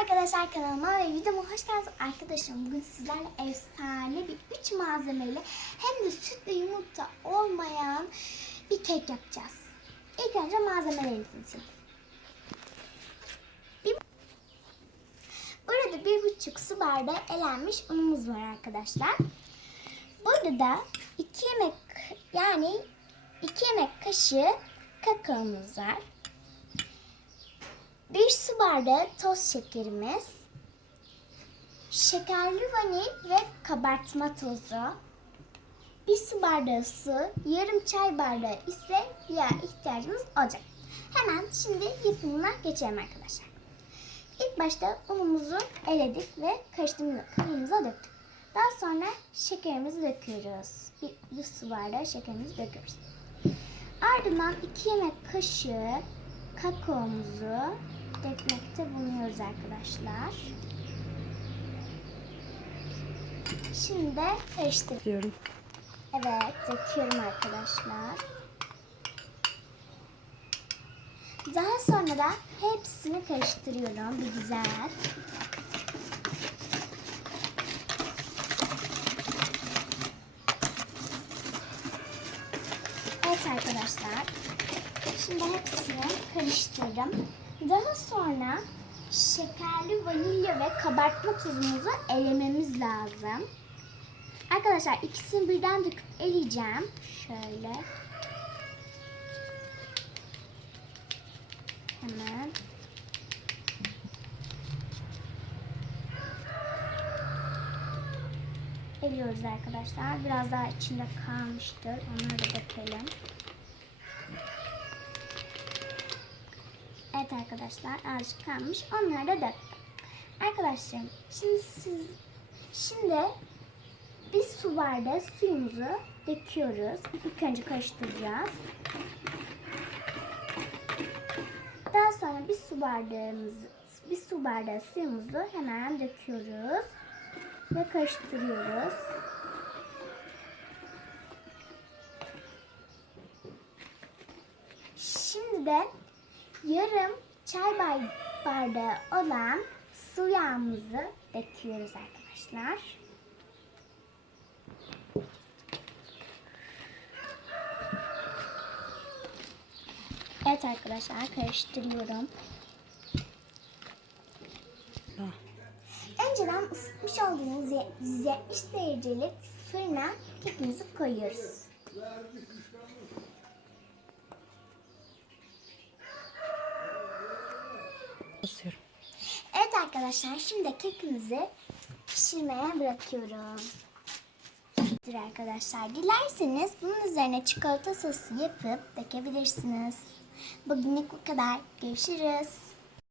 Arkadaşlar kanalıma ve videoma hoş geldiniz. Arkadaşım bugün sizlerle efsane bir üç malzemeli hem de süt ve yumurta olmayan bir kek yapacağız. İlk önce malzemelerimizi. Bir, burada bir buçuk su bardağı elenmiş unumuz var arkadaşlar. Burada da iki yemek yani iki yemek kaşığı kakaomuz var. Bir su bardağı toz şekerimiz, şekerli vanil ve kabartma tozu, bir su bardağı su, yarım çay bardağı ise yağ ihtiyacımız olacak. Hemen şimdi yapımına geçelim arkadaşlar. İlk başta unumuzu eledik ve karıştığımız kabımıza döktük. Daha sonra şekerimizi döküyoruz. Bir, bir su bardağı şekerimizi döküyoruz. Ardından 2 yemek kaşığı kakaomuzu dökmekte bulunuyoruz arkadaşlar. Şimdi de karıştır. diyorum. Evet, döküyorum arkadaşlar. Daha sonra da hepsini karıştırıyorum bir güzel. Evet arkadaşlar. Şimdi hepsini karıştırdım. Daha sonra şekerli vanilya ve kabartma tozumuzu elememiz lazım. Arkadaşlar ikisini birden döküp eleyeceğim. Şöyle. Hemen. Eliyoruz arkadaşlar. Biraz daha içinde kalmıştır. Onları da dökelim. Evet arkadaşlar azıcık kalmış. Onları da döktüm. Arkadaşlar şimdi siz şimdi bir su bardağı suyumuzu döküyoruz. İlk önce karıştıracağız. Daha sonra bir su bardağımızı bir su bardağı suyumuzu hemen döküyoruz ve karıştırıyoruz. Şimdi de yarım çay bardağı olan su yağımızı döküyoruz arkadaşlar. Evet arkadaşlar karıştırıyorum. Önceden ısıtmış olduğumuz 170 derecelik fırına kekimizi koyuyoruz. Basıyorum. Evet arkadaşlar şimdi kekimizi pişirmeye bırakıyorum. Arkadaşlar dilerseniz bunun üzerine çikolata sosu yapıp dökebilirsiniz. Bugünlük bu kadar. Görüşürüz.